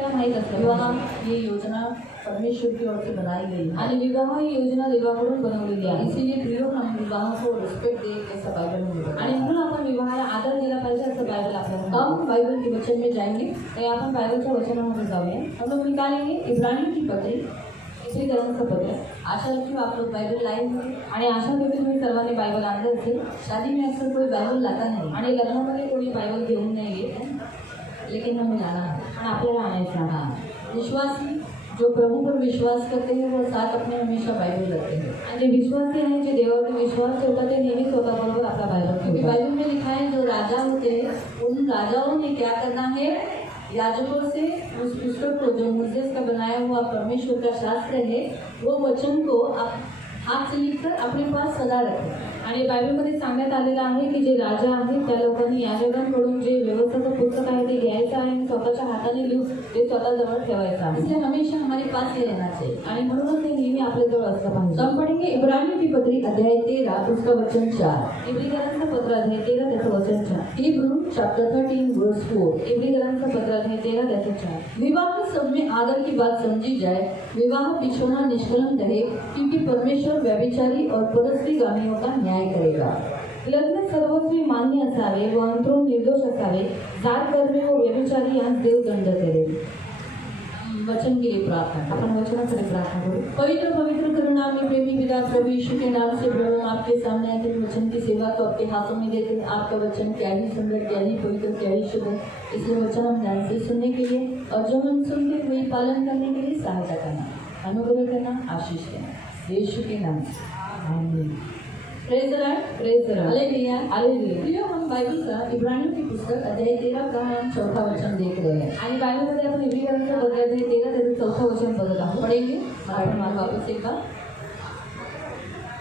आपल्याला माहित असतं विवाह ये योजना परमेश्वर की ओर से बनाई गई है आणि विवाह ही योजना देवाकडून बनवलेली आहे. इसीलिए प्रियो हम विवाह को रिस्पेक्ट दे ऐसा बाइबल में लिखा आणि है। म्हणून आपण विवाहाला आदर दिला पाहिजे असं बायबल आपल्याला सांगतं. हम बाइबल के वचन में जाएंगे। ते आपण बायबलच्या वचनामध्ये जाऊया. हम लोग निकालेंगे इब्रानियों की पत्री। इथे ग्रंथ पत्र आशा रखी हूँ आप लोग बाइबल लाए होंगे। आणि आशा करते तुम्ही सर्वांनी बायबल आणलं असेल. शादी में अक्सर कोई बाइबल लाता नहीं आणि लग्नामध्ये कोणी बायबल घेऊन नाही येत, लेकिन हमें लाना है। पण आपल्याला आणायचं आहे. विश्वासी जो प्रभु पर विश्वास करते हैं वो साथ अपने हमेशा बाइबल रखते हैं। आणि जे विश्वासी आहे जे देवावर विश्वास ठेवतात ते नेहमी स्वतःबरोबर आपला बायबल क्योंकि ठेवतात. बाइबल में लिखा है जो राजा होते हैं उन राजाओं ने क्या करना है, याजकों से उस पुस्तक को जो मोसेस का बनाया हुआ परमेश्वर का शास्त्र है वो वचन को आप हाथ से लिखकर अपने पास सदा रखें। आणि बायबलमध्ये सांगण्यात आलेलं आहे की जे राजा आहेत त्या लोकांनी याजकांकडून जे व्यवस्थाचं पुस्तक आहे ते घ्यायचं आहे आणि स्वतःच्या हाताने लिहून ते स्वतःजवळ ठेवायचं आहे. इसलिए हमेशा हमारे पास ये रहना चाहिए। आणि म्हणूनच ते नेहमी आपल्याजवळ असलं पाहिजे. तो हम पढ़ेंगे इब्रानियों की पत्री अध्याय 13 उसका वचन 4। इब्री ग्रंथ पत्र अध्याय 13 त्याचं वचन 4. हिब्रू चैप्टर 13 वर्स 4। इब्री ग्रंथ पत्र अध्याय 13 त्याचं 4. विवाह सब में आदर की बात समझी जाए, विवाह बिछोना निष्कलंक रहे, क्योंकि परमेश्वर व्यभिचारी और परस्त्रीगामियों का न्याय करेगा। लग्न सर्वस्वी मान्य असावे व अंतरून निर्दोष असावे, जात कर्मे व व्यभिचारी यांस देव दंड करेल. वचन के लिए प्रार्थना करें। आपण वचनाकडे प्रार्थना करू. पवित्र पवित्र करुणामय प्रेमी पिता प्रभु यीशु के नाम से प्रभु हम आपके सामने आते हैं, वचन की सेवा को आपके हाथों में देते हैं। आपका वचन क्या ही सुंदर, क्या ही पवित्र, क्या ही शुद्ध है। इसलिए वचन हम ध्यान से सुनने के लिए और जो हम सुनते वही पालन करने के लिए सहायता करना, अनुग्रह करना, आशीष देना, यीशु के नाम से आमीन। Praise the Lord, praise the Lord, hallelujah, hallelujah. प्रियो हम बाइबल का इब्रानियों की पुस्तक अध्याय 13 का हम चौथा वचन देख रहे हैं। आणि बायबलमध्ये आपण इब्री ग्रंथ पत्र अध्याय 13 त्याचं 4थं वचन बघत आहोत. पढ़ेंगे आपण वापस एक बार।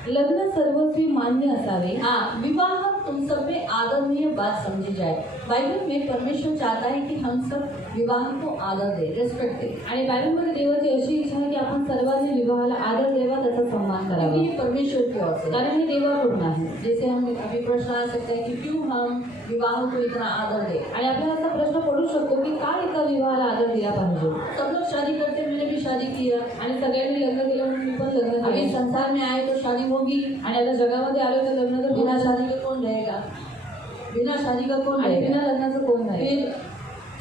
लग्न सर्वस्वी मान्य असावे. हाँ, विवाह तुम सब में आदरणीय बात समझी जाए। बाइबल में परमेश्वर चाहता है कि हम सब विवाह को आदर दे, रेस्पेक्ट दे। आणि बायबलमध्ये देवाची अशी इच्छा आहे की आपण सर्वांनी विवाहाला आदर द्यावा, त्याचा सन्मान करावा. ये परमेश्वर की ओर से, कारण हे देवाकडून आहे. जैसे हम अभी प्रश्न आ सकता है कि क्यों हम विवाह को इतना आदर दे। आणि आपल्याला असा प्रश्न पडू शकतो की का एका विवाहाला आदर दिला पाहिजे. सब लोग शादी करते, मैंने भी शादी किया, आणि सगळ्यांनी लग्न केलं म्हणून मी पण लग्न अभी केलं. संसार में आए तो शादी होगी, आणि आता जगामध्ये आलो तर लग्न तर बिना बिना शादी का कौन रहेगा, बिना शादी का कौन आणि रहेगा। बिना लग्नाचं कोण नाही. फिर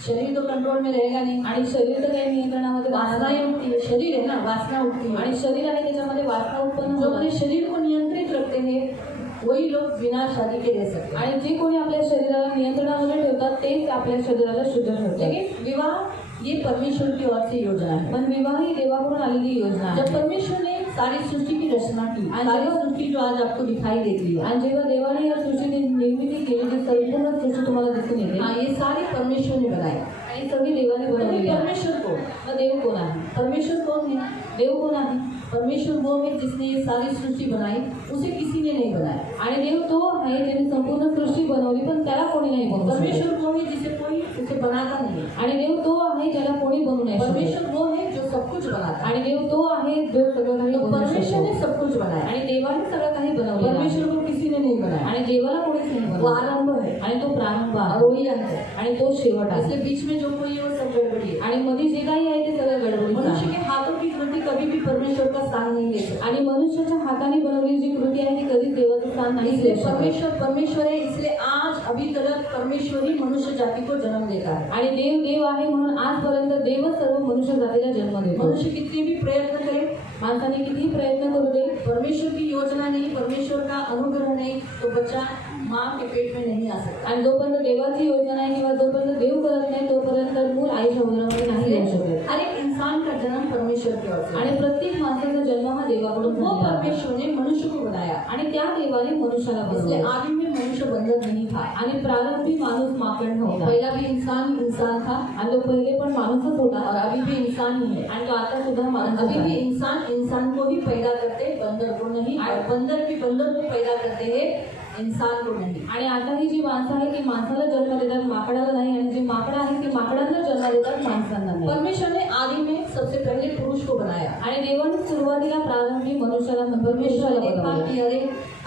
शरीर तो कंट्रोल में रहेगा नहीं, आणि शरीर तर काही नियंत्रणामध्ये राहणार वासनाएं नाही. उठती है, शरीर है ना, वासना उठती है। आणि शरीर आहे त्याच्यामध्ये वासना उत्पन्न जो होते. अपने शरीर को नियंत्रित रखते हैं वही लोग बिना शादी के रह सकते हैं। आणि जे कोणी आपल्या शरीराला नियंत्रणामध्ये ठेवतात तेच आपल्या शरीराला शुद्ध ठेवतात. लेकिन विवाह ये परमेश्वर की ओर से योजना है। पण विवाह ही देवाकडून आलेली योजना जब आहे. परमेश्वर ने सारी सृष्टि की रचना की, सारी सृष्टि जो आज आपको दिखाई देती है, आणि जेव्हा देवाने या सृष्टीची निर्मिती केली जी संपूर्ण सृष्टी तुम्हाला दिसून येते हाँ, ये सारी परमेश्वर ने बनाई। आणि सगळी देवाने बनवलेली आहे. परमेश्वर को, मग देव कोण आहे. परमेश्वर कौन है? देव कोण आहे. परमेश्वर वो है जिसने ये सारी सृष्टि बनाई, उसे किसी ने नहीं बनाया। आणि देव तो आहे ज्याने संपूर्ण सृष्टी बनवली पण त्याला कोणी नाही बनवू शकत. परमेश्वर वो है जिसे कोई उसे बनाता नहीं है। आणि देव तो आहे ज्याला कोणी बनवू नाही शकत. परमेश्वर वो है जो सब कुछ बनाता है। आणि देव तो आहे जो सगळं काही तो बनवू परमेश्वर ने शकतो. सब कुछ बनाया, आणि देवाने सगळं काही बनवलं. परमेश्वर को किसी ने नहीं बनाया। आणि देवाला कोणीच नाही वो बनवलं. आरंभ है आणि तो प्रारंभ और आहे वही अंत है। आणि तो शेवट आहे. इसलिए बीच में जो कोई है वो सब गड़बड़ी है। आणि मध्ये जे काही आहे ते सगळं गडबडीचं मनुष्य आहे. के हाथों की कृति कभी भी परमेश्वर का स्थान नहीं ले सकती। आणि मनुष्याच्या हाताने बनवलेली जी कृती आहे ती कधीच देवाचं स्थान नाही इसलिए घेऊ शकत. परमेश्वर परमेश्वर है, इसलिए आज अभी तक परमेश्वर ही मनुष्य जाति को जन्म देता है। आणि देव देव आहे म्हणून आजपर्यंत देवच सर्व मनुष्य जातीला जन्म देतो. मनुष्य कितने भी प्रयत्न करे, माणसाने कितीही प्रयत्न करू दे, परमेश्वर की योजना नहीं, परमेश्वर का अनुग्रह नहीं, तो बच्चा माँ के पेट में नहीं आ सकता। आणि जोपर्यंत देवाची योजना नाही किंवा जोपर्यंत देव करत नाही तोपर्यंत मूल आईच्या उदरामध्ये नाही येऊ शकत. हर एक इंसान का जन्म परमेश्वर की ओर से, आणि प्रत्येक माणसाचा जन्म हा देवाकडून वो झालेला आहे. परमेश्वर ने मनुष्य को बनाया। आणि त्या देवाने मनुष्याला इसलिए बनवलं. आदि में मनुष्य बंधन नहीं था। आणि प्रारंभी माणूस माकड नव्हता. पहला भी इंसान इंसान था आणि तो पहिले पण माणूसच होता और अभी भी इंसान ही है। आणि तो आता सुद्धा माणूस अभी भी आहे. इंसान इंसान को ही पैदा करते, बंदर को नहीं, और बंदर भी बंदर को पैदा करते हैं, इंसान को नहीं। आणि आता ही जी माणसं आहे ती माणसाला जन्म देतात, माकडाला नाही. आणि जी माकडं आहे ती माकडांना जन्म देतात, माणसांना नाही. परमेश्वर ने आदि में सबसे पहले पुरुष को बनाया। आणि देवाने सुरुवातीला प्रारंभी मनुष्याला परमेश्वर ने बनवलं. देखा कि अरे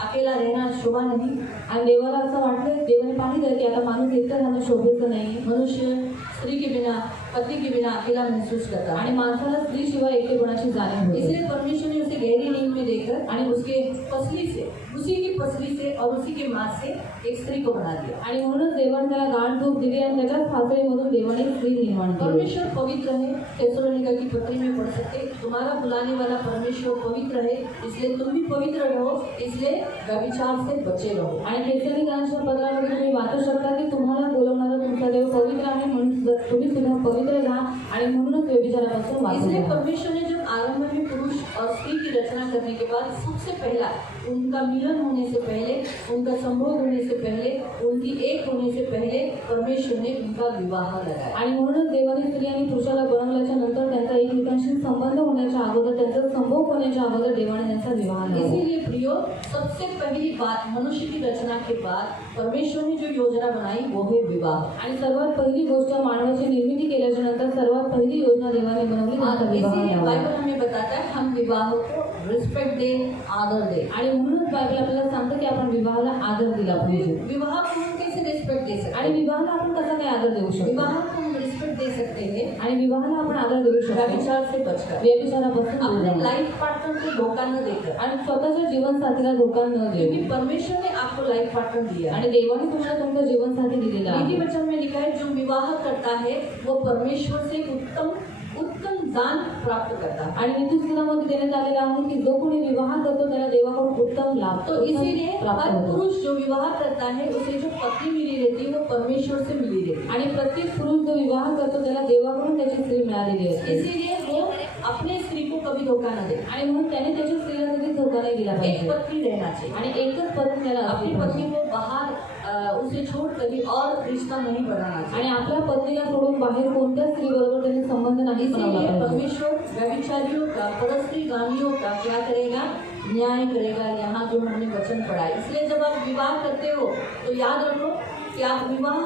अकेला रहना शोभा नहीं, आणि देवाला असं वाटलं, देवाने पाहिलं की आता माणूस एकटा राहणं शोभेचं नाही. मनुष्य स्त्री के बिना, पति के बिना अकेला महसूस करता है। आणि माणसाला स्त्रीशिवाय एकटेपणाची जाणीव होते. इसलिए परमेश्वर ने उसे गहरी नींद में देकर आणि उसके पसली से, उसी की पसली से और उसी के मांस से एक स्त्री को बना दिया। आणि म्हणूनच देवाने त्याला गाढ झोप दिली आणि त्याच्याच फासळीमधून देवाने स्त्री निर्माण केली. परमेश्वर पवित्र है। थेसलोनिका की पत्री में पढ़ सकते, तुम्हारा बुलाने वाला परमेश्वर पवित्र है, इसलिए तुम भी पवित्र रहो, इसलिए व्यभिचार से बचे रहो। आणि थेसलोनिकांच्या पत्रामध्ये तुम्ही वाचू शकता की तुम्हाला बोलवणारा तुमचा देव पवित्र आहे, म्हणून तुम्ही सुद्धा पवित्र राहा आणि म्हणूनच व्यभिचारापासून वाचून इसलिए राहा. परमेश्वर ने जब आरंभ में पुरुष और स्त्री की रचना करने के बाद सबसे पहला उनका मिलन होने से पहले, उनका संभोग होने से पहले, उनकी एक होने से पहले परमेश्वर ने उनका विवाह लगाया। आणि म्हणूनच देवाने स्त्री आणि पुरुषाला बनवल्याच्या नंतर त्यांचा एकमेकांशी संबंध होण्याच्या अगोदर, त्यांचा संभोग होण्याच्या अगोदर देवाने त्यांचा विवाह लावला. इसीलिए प्रियो, सबसे पहली बात मनुष्य की रचना के बाद परमेश्वर ने जो योजना बनाई वो है विवाह। आणि सर्वात पहिली गोष्ट मानवाची निर्मिती केल्याच्या नंतर सर्वात पहिली योजना देवाने बनवली त्यांचा विवाह इसीलिए लावला. बाइबल हमें बताता है हम विवाह को रिस्पेक्ट दे, आदर दे। आणि म्हणूनच बायबल आपल्याला सांगतं की आपण विवाहाला आदर दिला पाहिजे. विवाह को हम कैसे रिस्पेक्ट दे सकते आणि हैं? विवाहाला आपण कसा काय आदर देऊ शकतो? विवाह को हम रिस्पेक्ट दे सकते हैं आणि विवाहाला आपण आदर देऊ शकतो व्यभिचार से बचकर, व्यभिचारापासून दूर अपने राहून. लाइफ पार्टनर को धोखा न देकर, आणि स्वतःच्या जीवनसाथीला धोका न क्योंकि देऊ. परमेश्वर ने आपको लाइफ पार्टनर दिया है। आणि देवाने तुम्हाला तुमचा जीवनसाथी दिलेला नीति आहे. वचन में लिखा है जो विवाह करता है वो परमेश्वर से उत्तम दान प्राप्त करता है। आणि नीतिस्थानामध्ये देण्यात आलेलं आहे की जो कोणी विवाह करतो त्याला देवाकडून उत्तम लाभ तो इसीलिए प्राप्त हर होतो. पुरुष जो विवाह करता है उसे जो पत्नी मिली रहती है वो परमेश्वर से मिली रहती है। आणि प्रत्येक पुरुष जो विवाह करतो त्याला देवाकडून त्याची स्त्री मिळालेली असते. इसीलिए वो अपने स्त्री को कभी धोखा न दे। आणि म्हणून त्याने त्याच्या स्त्रीला कधी धोका नाही दिला एक पाहिजे. पत्नी रहना चाहिए आणि एकच पत्नी त्याला अपनी असली पत्नी पाहिजे. को बाहर उसे छोड़ कभी और रिश्ता नहीं बढ़ाना चाहिए। आणि आपल्या पत्नीला सोडून बाहेर कोणत्या स्त्री बरोबर त्यांनी संबंध नाही बनवला इसीलिए पाहिजे. परमेश्वर व्यभिचारियों का, परस्त्रीगामियों का क्या करेगा? न्याय करेगा। यहाँ जो हमने वचन पढ़ा है, इसलिए जब आप विवाह करते हो तो याद रखो कि आप विवाह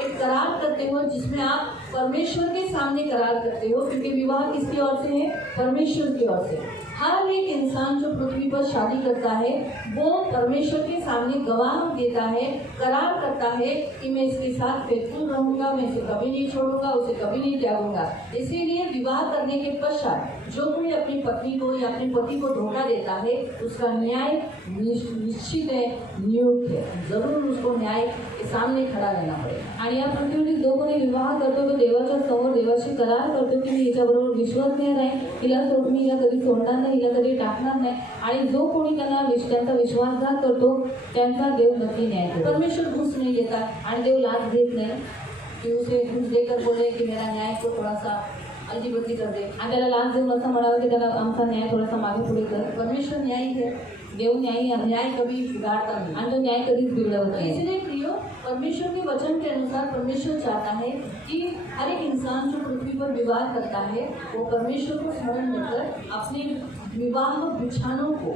एक करार करते हो जिसमें आप परमेश्वर के सामने करार करते हो, क्योंकि विवाह किसकी ओर से है? परमेश्वर की ओर से। हर एक इंसान जो पृथ्वी पर शादी करता है वो परमेश्वर के सामने गवाह देता है, करार करता है कि मैं इसके साथ फेथफुल रहूंगा, मैं इसे कभी नहीं छोड़ूंगा, उसे कभी नहीं त्यागूंगा। इसीलिए विवाह करने के पश्चात जो कोई अपनी पत्नी को या अपने पति को धोखा देता है उसका न्याय निश्चित है, नियुक्त है। जरूर उसको न्याय के सामने खड़ा रहना पड़ेगा। आणि या पृथ्वीवरील जो कोणी विवाह करतो तो देवाच्या समोर देवाशी करार करतो की मी हिच्याबरोबर विश्वासनीय राहीन, मी हिला कधी सोडणार नाही, हिला कधी टाकणार नाही. आणि जो कोणी त्यांचा विश्वासघात करतो त्यांचा देव नक्की न्याय करतो. परमेश्वर घूस नहीं लेता आणि देव लाच घेत नाही कि उसे घूस देकर बोले कि मेरा न्याय को थोड़ा सा अल्दी कर दे। आणि त्याला लाच देऊन असं म्हणावं की त्याला आमचा न्याय थोडासा मागे पुढे कर. परमेश्वर न्यायी है, देव न्यायी आहे न्याय कभी बिगाड़ता नहीं। आणि तो न्याय कधीच बिघडवत तो नाही. इसलिए प्रियो, परमेश्वर के वचन के अनुसार परमेश्वर चाहता है कि हर एक इंसान जो पृथ्वी पर विवाह करता है वो परमेश्वर को स्मरण में कर अपने विवाह बिछानों को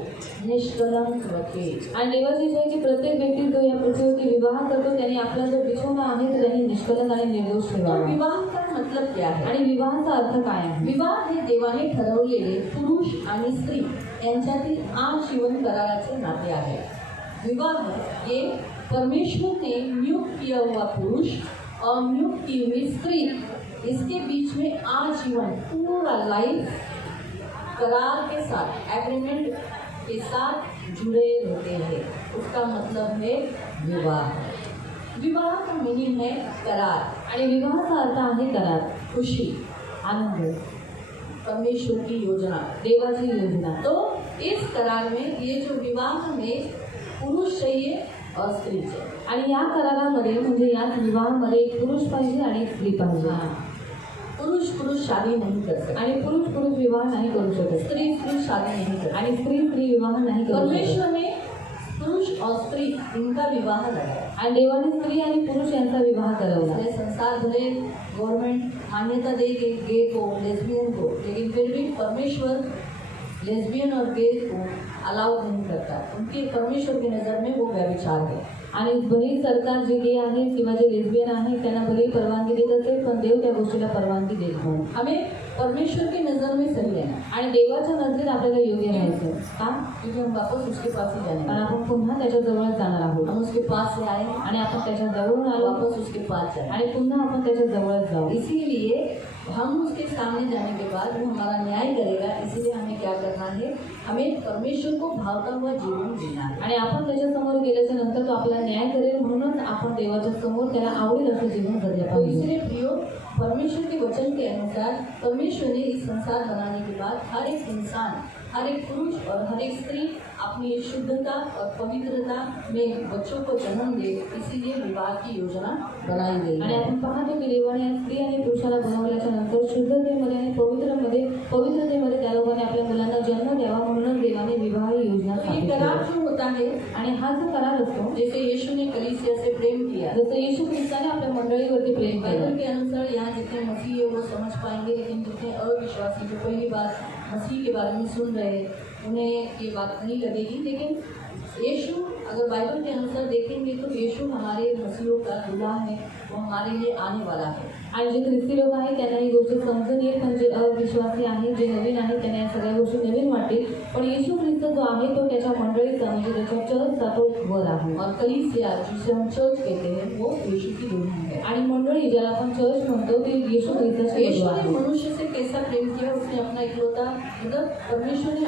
निष्कलंक रखे। आणि देवाची इच्छा आहे की प्रत्येक व्यक्ती जो या पृथ्वीवरती विवाह करतो त्यांनी आपला जो बिछवणा आहे तो त्यांनी निष्कलंक आणि निर्दोष तो ठेवावा. विवाह का मतलब क्या है? आणि विवाहाचा अर्थ काय आहे? विवाह हे देवाने ठरवलेले पुरुष आणि स्त्री यांच्यातील आजीवन कराराचे नाते आहे। विवाह ये परमेश्वर ने नियुक्त किया हुआ पुरुष और नियुक्त की हुई स्त्री, इसके बीच में आजीवन पूरा लाइफ करार के साथ, एग्रीमेंट के साथ जुड़े रहते हैं। उसका मतलब है विवाह। विवाह का मीनिंग है करार। आणि विवाहाचा अर्थ आहे करार, खुशी, आनंद, परमेश्वर की योजना, देवाची योजना. तो इस करार में ये जो विवाह में पुरुष चाहिए और स्त्री चाहिए। आणि या करारामध्ये म्हणजे याच विवाहामध्ये एक पुरुष पाहिजे आणि एक स्त्री पाहिजे. पुरुष शादी नहीं कर सकते आणि पुरुष विवाह नाही करू शकत. स्त्री शादी नहीं कर आणि स्त्री विवाह नाही करू शकत. परमेश्वर ने पुरुष और स्त्री इनका विवाह लगाया। आणि देवाने स्त्री आणि पुरुष यांचा विवाह करवला. ये संसार भले गवर्नमेंट मान्यता दे गे को, लेस्बियन को, लेकिन फिर भी परमेश्वर लेस्बियन और गे को अलाउ नहीं करता। उनके परमेश्वर की नज़र में वो व्यभिचार है। आणि भले सरकार जे गे आहे किंवा जे लेस्बियन आहे त्यांना भले परवानगी देत असेल पण देव त्या गोष्टीला परवानगी देत नाही. हमें परमेश्वर की नजर में सही रहना, आणि देवाच्या नजरेत आपल्याला योग्य राहायचं का? क्योंकि हम वापस उसके पास ही जाने कारण वाले आपण पुन्हा त्याच्या जवळ जाणार हैं। आहोत हम उसके पास से आए आणि आपण त्याच्या जवळून आलो वापस उसके पास जाए। आणि पुन्हा आपण त्याच्या जवळ जाऊ। इसीलिए हम उसके सामने जाने के बाद वो हमारा न्याय करेगा। इसीलिए हमें क्या करना है, हमें परमेश्वर को भावता हुआ जीवन जीना है। आणि आपण त्याच्या समोर गेल्याच्या नंतर तो आपला न्याय करेल, म्हणूनच आपण देवाच्या समोर त्याला आवडेल असं जीवन जगलं तो पाहिजे। इसलिए प्रियो, परमेश्वर के वचन के अनुसार परमेश्वर ने इस संसार बनाने के बाद हर एक इंसान, हर एक पुरुष और हर एक स्त्री अपनी शुद्धता और पवित्रता में बच्चों को जन्म दे, इसीलिए विवाह की योजना बनाई गई आणि है। आपण पाहतो की देवाने स्त्री आणि पुरुषाला बनवल्याच्या नंतर शुद्धतेमध्ये आणि पवित्रतेमध्ये त्या लोकांनी आपल्या मुलांना जन्म द्यावा, म्हणूनच देवाने विवाह ही योजना तो ये स्थापित करार केली। जो होता है, आणि हा जो करार असतो, जैसे यीशु ने कलीसिया से प्रेम किया, जसं येशू ख्रिस्ताने आपल्या मंडळीवरती प्रेम बाइबल केलं। के अनुसार यहाँ जितने मसीही है वो समझ पाएंगे, लेकिन जितने अविश्वासी जो पहली बार मसीह के बारे में सुन रहे हैं उन्हें ये बात नहीं लगेगी। लेकिन यीशु, अगर बाइबल के अनुसार देखेंगे तो यीशु हमारे मसीहों का दूल्हा है, वो हमारे लिए आने वाला है। आणि जे ख्रिस्ती लोक आहेत त्यांना ही गोष्ट समजून येईल, पण जे अविश्वासी आहे, जे नवीन आहे, त्यांना या सगळ्या गोष्टी नवीन वाटतील। पण येशू ख्रिस्त जो आहे तो त्याच्या मंडळीचा म्हणजे त्याच्या चर्चचा तो वर आहे। और कलीसिया जिसे हम चर्च कहते हैं वो यीशु की दुल्हन है। आणि मंडळी ज्याला आपण चर्च म्हणतो ते येशू ख्रिस्ताची यीशु वधू ने आहे। मनुष्य से कैसा प्रेम किया, उसने अपना इकलौता, मतलब परमेश्वर ने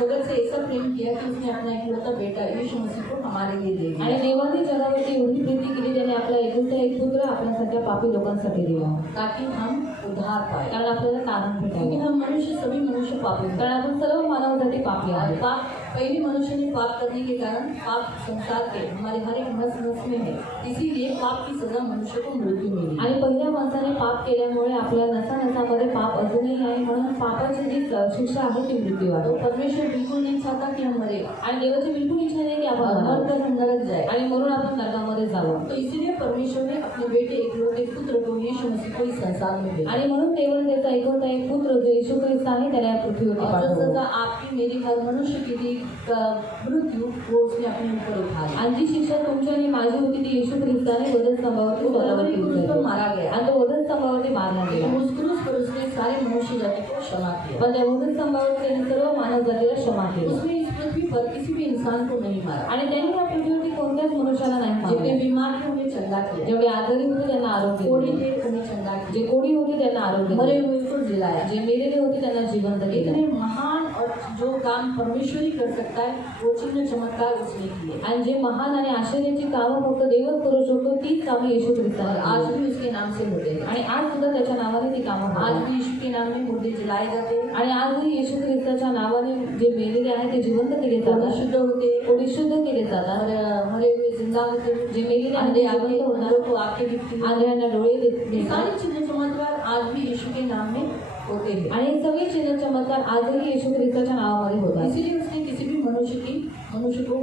जगत से ऐसा प्रेम किया कि उसने अपना इकलौता बेटा यीशु मसीह को हमारे लिए दे आणि दिया, देवाने जगावरती एवढी प्रीती केली, त्याने आपला एकुलता एक पुत्र आपल्यासारख्या पापी लोकांसाठी दिला, ताकि हम उद्धार पाए। कारण आपल्याला कारण क्योंकि भेटावे। हम मनुष्य, सभी मनुष्य पापी हैं। कारण आपण सर्व मानवासाठी पापी और आहे। पाप, पहले मनुष्य ने पाप करने के कारण पाप संसार के हमारे हर एक नस नस में है, इसीलिए पाप की सजा मनुष्य को मृत्यु मिली। आणि पहिल्या माणसाने पाप केल्यामुळे आपल्या नसानसामध्ये पाप अजूनही आहे, म्हणून पापाची जी शिक्षा आहे ती मृत्यू आहे। तो परमेश्वर बिल्कुल नहीं चाहता कि हम मरे आणि देवाची बिलकुल इच्छा नाही की आपण और मरावं मरकर हम नरक जाए। आणि म्हणून आपण नरकामध्ये जावं। तो इसीलिए परमेश्वर ने अपने बेटे इकलौते पुत्र को यीशु मसीह को इस संसार में भेजा। आणि म्हणून देवाने त्याचा एकुलता एक पुत्र जो येशू ख्रिस्त आहे त्याला या पृथ्वीवरती और जो पाठवलं। सजा आपकी मेरी हर मनुष्य की थी मृत्यु, वो उसने अपने ऊपर उठा ली। आणि जी शिक्षा तुमची आणि माझी होती ती येशू ख्रिस्ताने वधस्तंभावरती वो स्वतःवरती कलवरी क्रूस पर उचलली। मारा गया, आणि तो वधस्तंभावरती मारला गेला। लेकिन उस क्रूस पर उसने सारे मनुष्य जाति को क्षमा किया। पण त्या वधस्तंभावरती त्याने सर्व मानव जातीला क्षमा केली। उसने इस पृथ्वी पर किसी भी इंसान को नहीं मारा। आणि त्यांनी या पृथ्वीवरती कोणत्याच मनुष्याला नाही जितने मारले। बीमार थे उन्हें चंगा किया, जेवढे आजारी होते त्यांना आरोग्य कोढ़े दिले, थे उन्हें चंगा किया, जे कोडी होते त्यांना आरोग्य मरे दिले, हुए को जिलाया। जे मेलेले होते त्यांना जिवंत इतने केले। महान और जो काम परमेश्वर ही कर सकता है वो चिन्ह चमत्कार उसने किए। आणि जे महान आणि आश्चर्याची कामं फक्त देवच करू शकतो तीच कामं येशू ख्रिस्ताने और आज केली। भी उसके नाम से होते हैं। आणि आज सुद्धा त्याच्या नावाने ती कामं आज होतात। भी यीशु के नाम में मुर्दे जलाए जाते हैं, आणि आजही येशू ख्रिस्ताच्या नावाने जे मेलेले आहेत ते जिवंत केले कोढ़े जातात, शुद्ध होते हैं कोडी शुद्ध केले जातात, और मरे हुए जिंदा होते हैं, जे मेलेले आहेत अंधे ते आंखें, जिवंत होतात, अंधों को आंखें दिखती हैं। आंधळ्यांना डोळे ये देतात। सारे चिन्ह चमत्कार आज भी यीशु के नाम में होते हैं। आणि हे सगळे चिन्ह चमत्कार आजही येशू ख्रिस्ताच्या नावामध्ये होतात। इसीलिए उसने किसी भी मनुष्य को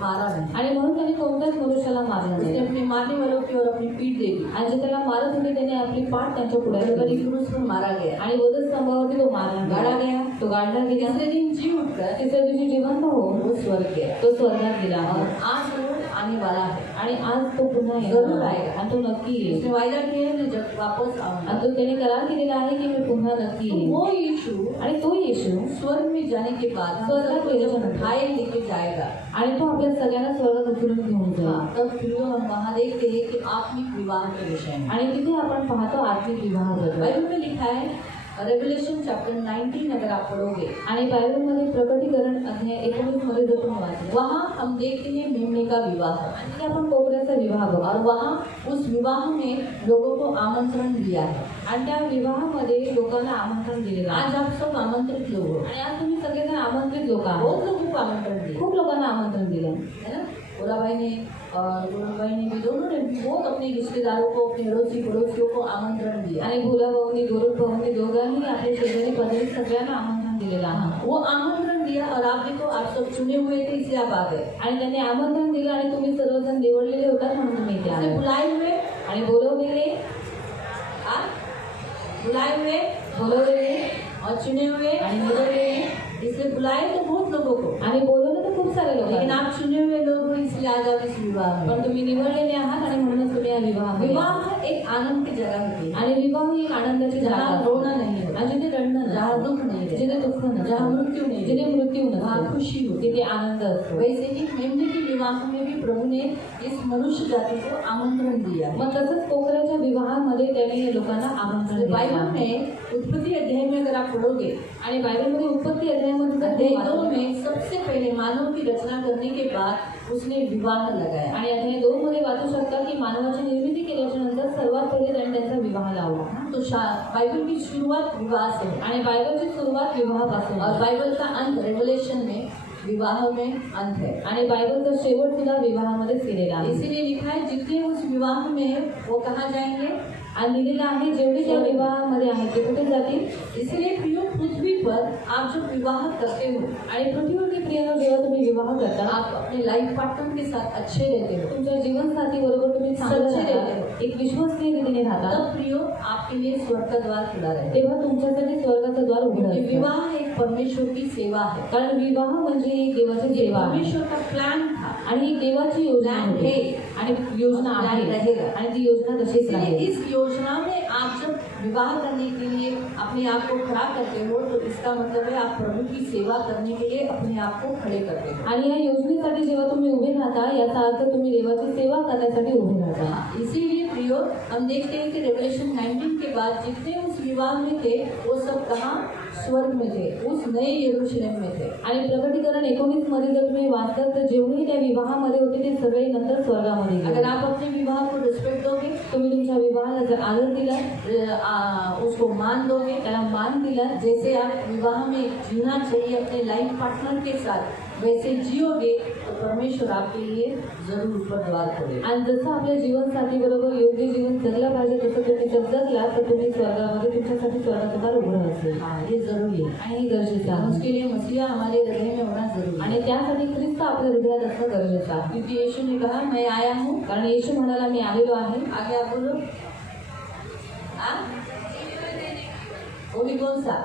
मारा नहीं। आणि म्हणून त्यांनी कोणत्याच मनुष्याला मारलं उसने नाही। अपने मारने वालों की और अपनी पीठ दे दी। आणि जे त्याला मारत होते त्याने आपली पाठ त्यांच्या पुढे कलवरी क्रूस पर मारा गया, आणि वधस्तंभावरती तो मारला गाड़ा गया, तो गाडला गेला। तीसरे दिन जी उठकर तिसऱ्या दिवशी जिवंत होऊन वो स्वर्ग गया तो स्वर्गात गेला और आहे। आज वो आने वाला है। आणि आज तो पुन्हा जरूर येणार आहे आएगा। आणि तो नक्की येईल। उसने वायदा किया है मैं जब वापस आऊंगा। आणि तो त्याने करार केलेला आहे की मी पुन्हा नक्की तो येईल। वो यीशु आणि तो येशू स्वर्ग में जाने के बाद हम स्वर्ग सबको में जब जाने के उठाए लेके जाएगा, आणि तो आपल्या सगळ्यांना स्वर्गात उचलून घेऊन जाईल। तब फिर हम वहाँ देखते हैं कि आत्मिक विवाह के विषय में आणि तिथे आपण पाहतो आत्मिक विवाह बद्दल। बाइबल में लिखा है, रेवलेशन चैप्टर 19 अगर आप पढ़ोगे, आणि बायबलमध्ये प्रकटीकरण अध्याय 19 मध्ये जर तुम्ही वाचलं वहाँ हम देखते हैं मेमने का विवाह, तिथे आपण कोपऱ्याचा विवाह बघू। और वहाँ उस विवाह में लोगों को आमंत्रण दिया है। आणि त्या विवाहामध्ये लोकांना आमंत्रण दिलेलं आहे। आज आप सब आमंत्रित लोग हो, आणि आज तुम्ही सगळेजण आमंत्रित लोक आहात। बहुत लोगों को आमंत्रण दिया खूप लोकांना आमंत्रण दिलं है ना। गोरा भाई ने और गोरा भाई ने भी, दोनों ने भी बहुत अपने रिश्तेदारों को, अपने अड़ोसी पड़ोसियों को आमंत्रण दिया। आणि भोला भाऊनी गोरख भाऊनी दोघांनी आपल्या शेजारी पदारी सगळ्यांना आमंत्रण दिलेलं आहे। वो आमंत्रण दिया और आप देखो आप सब चुने हुए थे इसलिए आप आ गए। आणि त्यांनी आमंत्रण दिलं आणि तुम्ही सर्वजण निवडलेले होतात म्हणून तुम्ही इथे इसने आले। बुलाए हुए, आणि बोलवलेले बुलाए हुए बोलवलेले और चुने हुए, आणि निवडलेले इसलिए बुलाए तो बहुत लोगों को, आणि बोलवलं तर खूप सारे लोक लेकिन आहेत। आप चुने हुए लोग हो इसलिए आज आप इस विवाह में। पण तुम्ही निवडलेले आहात आणि म्हणूनच तुम्ही या विवाहामध्ये आहात। विवाह एक आनंद की जगह होती है आणि विवाह ही एक आनंदाची जागा जहाँ असते। रोना नहीं होता, आणि जिथे जहाँ मृत्यु नहीं, जिथे मृत्यू वहाँ नसतो खुशी होती तिथे आनंद असतो. वैसे ही मेमने के विवाह में भी प्रभु ने इस मनुष्य जाति को आमंत्रण दिया. मग तसंच कोकराच्या विवाहामध्ये त्याने लोकांना आमंत्रण दिलं बाइबल आहे. में उत्पत्ति अध्याय में अगर आप पढ़ोगे, आणि बायबलमध्ये उत्पत्ती अध्यायामध्ये जर अध्याय ते 2 वाचलं, में सबसे पहले मानव की रचना करने के बाद उसने विवाह लगाया. आणि अध्याय 2 मध्ये वाचू शकता की मानवाची निर्मिती केल्याच्या नंतर सर्वात पहिले त्यांनी त्यांचा विवाह लावला. तो बाइबल की शुरुआत विवाह से है आणि बायबलची सुरुवात विवाहापासून और आहे. बाइबल का अंत रेवलेशन में विवाह में अंत है. आणि बायबलचा शेवट सुद्धा विवाहामध्येच केलेला आहे. इसीलिए लिखा है जितने उस विवाह में है वो कहाँ जाएंगे. आणि लिहिलेलं आहे जेवढे त्या विवाहामध्ये आहेत ते कुठे जातील. इसलिए प्रियो पृथ्वी पर आप जब विवाह करते हो, आणि पृथ्वीवरती प्रियानो जेव्हा तुम्ही विवाह करता आप अपने लाइफ पार्टनर के साथ अच्छे रहते हो, तुमच्या जीवनसाथी बरोबर तुम्ही चांगलं सच्चे राहता, रहते एक विश्वसनीय रीतीने राहता, तब प्रियो आपके लिए स्वर्ग का द्वार खुला रहेगा. तेव्हा तुमच्यासाठी स्वर्गाचं द्वार उघडं क्योंकि असतं. विवाह एक परमेश्वर की सेवा है. कारण विवाह म्हणजे एक देवाची ये सेवा आहे परमेश्वर का प्लान था. आणि एक देवाची योजना प्लान आहे है. आणि योजना प्लान आहे रहेगा. आणि ती योजना तशीच इसलिए राहील. इस योजना में आप जब विवाह करने के लिए अपने आप को खड़ा करते हो तो इसका मतलब है आप प्रभु की सेवा करने के लिए अपने आप को खड़े करते हो. आणि या योजनेसाठी जेव्हा तुम्ही उभे राहता याचा अर्थ तुम्ही देवाची सेवा करण्यासाठी उभे राहता. इसीलिए प्रियो हम देखते हैं कि रेवलेशन 19 के बाद जितने उस विवाह में थे वो सब कहाँ स्वर्ग में थे, उस नए यरूशलेम में थे. आणि प्रकटीकरण 19 मध्ये जर तुम्ही वाचतात तर जेवढे त्या विवाहामध्ये होते ते सगळे नंतर स्वर्गामध्ये अगर गेले. आप अपने विवाह को रिस्पेक्ट दोगे, तुम्ही तुमच्या विवाहाला जर आदर दिला, उसको मान दोगे, त्याला मान दिला, जैसे आप विवाह में जीना चाहिए अपने लाइफ पार्टनर के साथ वैसे जियोगे तो परमेश्वर आपके लिए जरूर ऊपर द्वार खोलेगा. आणि जसं आपल्या जीवनसाथी बरोबर योग्य जीवन जगलं पाहिजे तसं तुम्ही जर जगला तर तुम्ही स्वर्गामध्ये तुमच्यासाठी स्वर्गाचं द्वार उघडं असेल. हाँ, ये जरूरी है. आणि हे गरजेचं आहे. उसके लिए मसीहा हमारे हृदय में होना जरूरी है. आणि त्यासाठी ख्रिस्त आपल्या हृदयात असणं गरजेचं आहे. क्योंकि यीशु ने कहा मैं आया हूँ. कारण येशू म्हणाला मी आलेलो आहे. आगे आप बोलो. हाँ? वो भी कौन सा.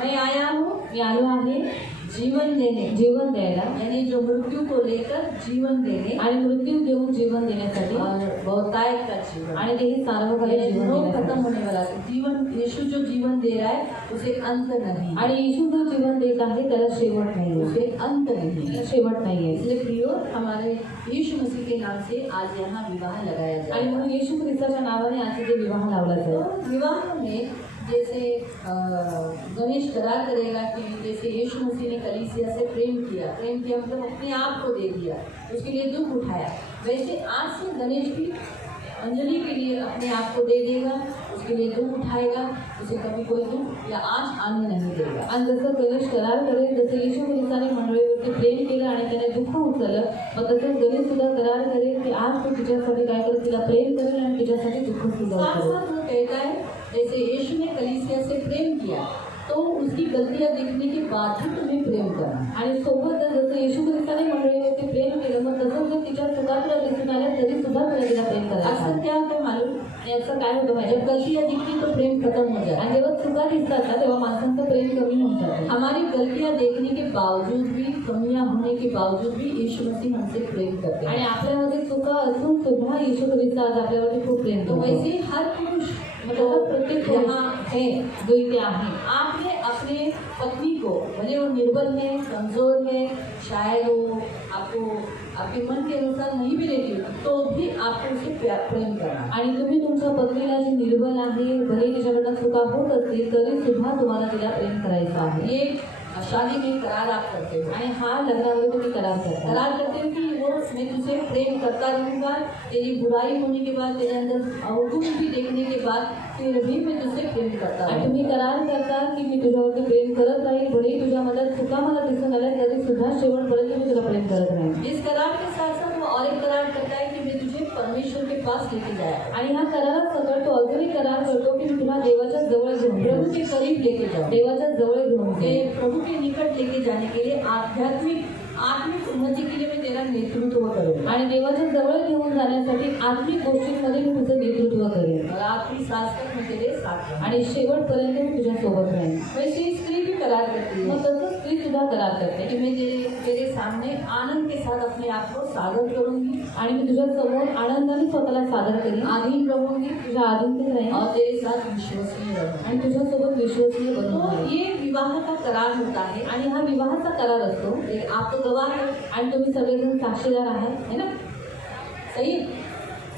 मैं आया हूँ मी आलो आहे जीवन देने, जीवन द्यायला यानी जो मृत्यू को लेकर जीवन देने आणि मृत्यू घेऊन जीवन देण्यासाठी और बहुतायत का जीवन. आणि तेही सार्वकालिक जीवन रोग देण्यासाठी. खत्म होने वाला है. जीवन यीशु जो जीवन दे रहा है उसे अंत नहीं, आणि येशू जो जीवन देत आहे त्याला शेवट नाही, उसे अंत नहीं. त्याला शेवट नाहीये. इसलिए प्रियो हमारे यीशु मसीह के नाम से आज यहाँ विवाह लगाया आणि जाए. म्हणून येशू ख्रिस्ताच्या नावाने आज इथे विवाह लावला तो जाईल. विवाह में जैसे गणेश करार करेगा कि जैसे यीशु मसीह ने कलीसिया से प्रेम किया मतलब अपने आप को दे दिया, उसके लिए दुख उठाया, वैसे आज से गणेश भी अंजलि के लिए अपने आप को दे देगा, उसके लिए दुख उठाएगा, उसे कभी कोई दुख या आज आने नहीं देगा. आणि जसं गणेश करार करेल जसं येशू ख्रिस्ताने मंडळीवरती प्रेम केलं आणि त्याने दुःख उचललं, मग तसंच गणेश सुद्धा करार करेल की आज तो तिच्यासाठी काय करेल, तिला प्रेम करेल आणि तिच्यासाठी दुःख सुद्धा साथ करेल. साथ वो कहता है जैसे यीशु ने कलीसिया से प्रेम किया तो उसकी गलतियां देखने के बाद ही तुम्हें प्रेम करना. आणि सोबत जसं येशू ख्रिस्ताने मंडळीवरती प्रेम केलं, मग तसंच जर तिच्या चुका तुला दिसून आल्या तरी सुद्धा तुला तिला प्रेम करायचं अक्सर आहे. क्या होता है मालूम, आणि असं काय होतं माहिती जब गलतियां दिखती तो प्रेम खत्म हो जाता है. आणि जेव्हा चुका दिसतात ना तेव्हा माणसांचं प्रेम कमी होऊन जातं. हमारी गलतियां देखने के बावजूद भी, कमियां होने के बावजूद भी यीशु मसीह हमसे प्रेम करते आणि हैं. आपल्यामध्ये चुका असून सुद्धा येशू ख्रिस्त आज आपल्यावरती खूप प्रेम तो करतो. वैसे हर पुरुष तो प्रत्येक यहाँ है जो इथे आहे, आपने अपने पत्नी को, भले वो निर्बल है, कमजोर है, शायद वो आपको आपके मन के अनुसार नहीं भी लेती होती, तो भी आपको उसे प्रेम करना. आणि तुम्ही तुमच्या पत्नीला जी निर्बल आहे, भले तिच्याकडनं चुका होत असतील तरी सुद्धा तुम्हाला तिला प्रेम करायचं आहे. ये शादी में करार आप करते हो. आणि हा लग्नामध्ये तुम्ही करार करता. करार करते हो कि वो मैं तुझे प्रेम करता रहूँगा, तेरी बुराई होने के बाद, तेरे अंदर अवगुण भी देखने के बाद फिर भी मैं तुझसे प्रेम करता आणि हूँ. तुम्ही करार करता की मी तुझ्यावरती प्रेम करत राहील, भले तुझ्यामध्ये चुका मला दिसून आल्या तरी सुद्धा शेवटपर्यंत मी तुला प्रेम करत राहील. इस करार के साथ साथ वो और एक करार करता है कि मैं तुझे परमेश्वर के पास लेके जाया, आणि ह्या करारात सकट तो अजूनही करार करतो की मी तुला देवाच्या जवळ घेऊन प्रभु जाऊ, के करीब लेके जाऊँ. देवाच्या जवळ घेऊन के जाऊ. प्रभु के निकट लेके जाने के लिए आध्यात्मिक आत्मिक उन्नति के लिए मैं तेरा नेतृत्व करूँगा आणि देवाच्या जवळ घेऊन जाण्यासाठी आत्मिक गोष्टींमध्ये मी तुझं नेतृत्व करेन और आखिरी सांस तक मैं तेरे साथ रहूँगा। आणि शेवटपर्यंत मी तुझ्या सोबत राहीन. वैसे ही स्त्री भी करार करती है मग तसंच स्त्री सुद्धा करार करते कि मैं तेरे सामने आनंद के साथ अपने आप को सादर करूँगी आणि मी तुझ्या समोर आनंदाने स्वतःला सादर करेन, आधीन रहूँगी तुझ्या अधीनतेत राहीन और तेरे साथ विश्वसनीय रहूँगी। आणि तुझ्यासोबत विश्वसनीय बनून तो राहीन. ये विवाह का करार होता है आणि हा विवाहाचा करार असतो आप तो गवाह हैं आणि तुम्ही सगळेजण साक्षीदार आहात है ना, सही है?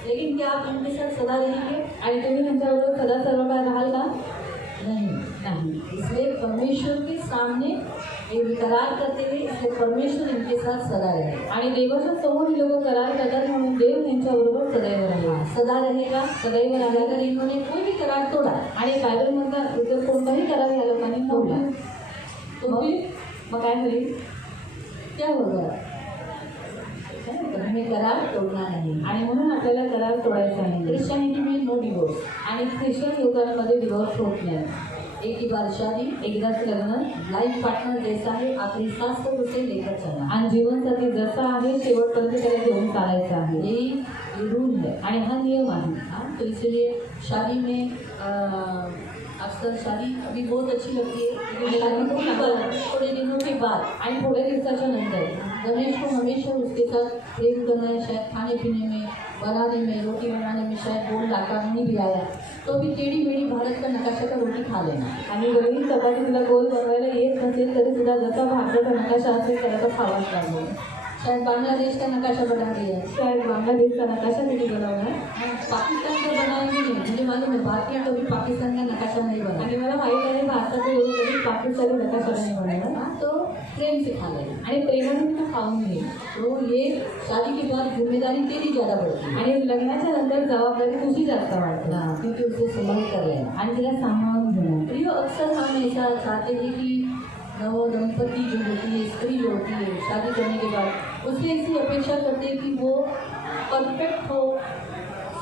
लेकिन क्या आप उनके साथ सदा रहेंगे? आणि तुम्ही त्यांच्याबरोबर सदा सर्व काळ राहाल का? नहीं नाही. इसलिए परमेश्वर के सामने ये करार करते हुए इसलिए परमेश्वर इनके साथ सदा रहे आणि देवाच्या समोर ही लोक करार करतात म्हणून देव यांच्याबरोबर सदैव राहील, सदा रहेगा। सदैव राहील. अगर इन्होंने कोई भी करार तोड़ा आणि बायबल म्हणतात जर कोणताही करार या लोकांनी तोडला तो फिर मग काय होईल? क्या होगा? हमें करार तोड़ना नहीं। आणि म्हणून आपल्याला करार तोडायचा नाही. क्रिश्चियनिटी में नो डिवोर्स। आणि ख्रिश्चन लोकांमध्ये डिवोर्स होत नाही. एक ही बार शादी, एकदाच लग्न लाइफ पार्टनर जैसा है, आखिरी सांस तक उसे लेकर चलना। आणि जीवनसाथी जसा आहे शेवटपर्यंत त्याला घेऊन चालायचं आहे. ये रूल है आणि हा नियम आहे. हाँ, तो इसलिए शादी में अक्सर शादी अभी बहुत अच्छी लगती है, लेकिन शादी थोड़े दिनों के बाद आणि थोड्या दिवसाच्या नंतर गणेश को हमेशा उसके साथ प्रेम करना है। शायद खाने पीने में, बनाने में, रोटी बनाने में शायद गोल डाका नहीं भी आया तो भी टेढ़ी मेढ़ी भारत का नकाशा का रोटी खा लेना। आणि गणित चपाती तुला गोल बनवायला येत नसेल तरी सुद्धा जसा भारताचा नकाशा असेल त्याला तो खावाच लागेल. शायद बांग्लादेश का नकाशा बना दिया है, शायद बांगलादेशचा नकाशा किती बनवणार. पाकिस्तान का बनाएंगे नहीं, मुझे मालूम है भारतीय कभी पाकिस्तान का नकाशा नहीं बना। आणि मला माहीत आहे भारताचे लोक कधी पाकिस्तानी नकाशा नाही बनवणार. हाँ, तो प्रेम से खा लेना। आणि प्रेमाने तू खाऊन घे. तो ये शादी के बाद जिम्मेदारी तेरी ज़्यादा बढ़ती है, आणि लग्नाच्या नंतर जबाबदारी तुझी जास्त वाढते हाँ, क्योंकि उसे संभाल कर लेना। आणि तिला सांभाळून घेणार. प्रियो, अक्सर हम ऐसा चाहते हैं कि नव दंपति जो होती है, स्त्री जो होती है, शादी करने के बाद उससे ऐसी अपेक्षा करते हैं कि वो परफेक्ट हो,